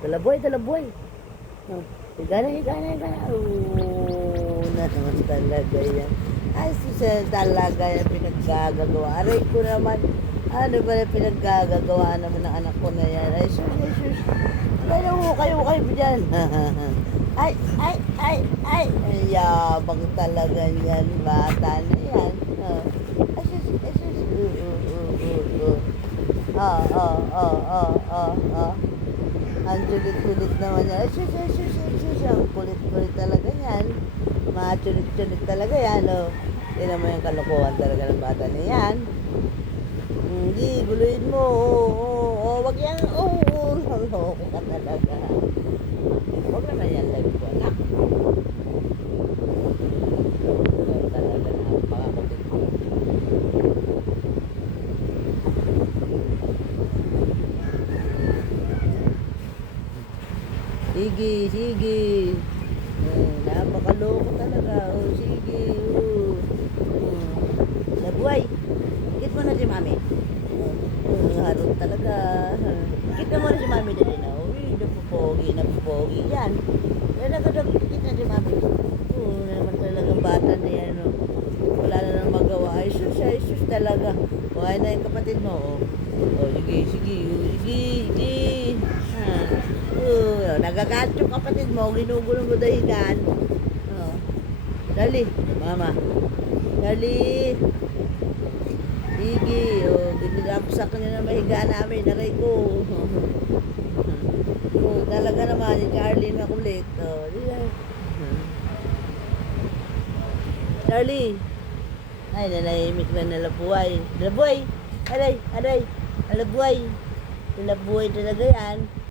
Dalaboy, dalaboy. Oh, higa na, higa na, higa na. Oo, na naman talaga yan. Ay, susunod talaga yan pinaggagawa. Aray ko naman, ano ba yung pinaggagawa naman ng anak ko na yan? Ay, sus, ay, sus. Kayo, kayo dyan. Ay, ay, yabang talaga yan, bata na yan. Ay, sus, ay, sus. Ang sulit-sulit naman yan. Ay, sus, ay, sus, ay, sus. Ang kulit-kulit talaga yan. Machulit-chulit talaga yan, oh. Tignan mo yung kalokohan talaga ng bata na yan. Hindi, guluhin mo. Wag yan. Loko ka talaga. Huwag naman yan, live ko, anak. Talaga na, pakakulit mo. Sige, sige. Napakaloko talaga. Sige. Nabuhay. Higit mo na si mami. Harap talaga. Higit mo na si mami din na. Napupogi yan. Kaya nagkakit na si mami. Naman talagang bata na yan. Wala na nang magawa. Ay sus talaga. Buhay na yung kapatid mo. Sige. Nagagat yung kapatid mo, ginugulong mo dahigan. Dali, mama. Dali. Sige, ginilapsak niya na mahiga namin, naray ko. Talaga naman, yung Charlie na kulit. Charlie. Ay, nanahimik na nalabuhay. Nalabuhay! Aray! Nalabuhay! Nalabuhay talaga yan.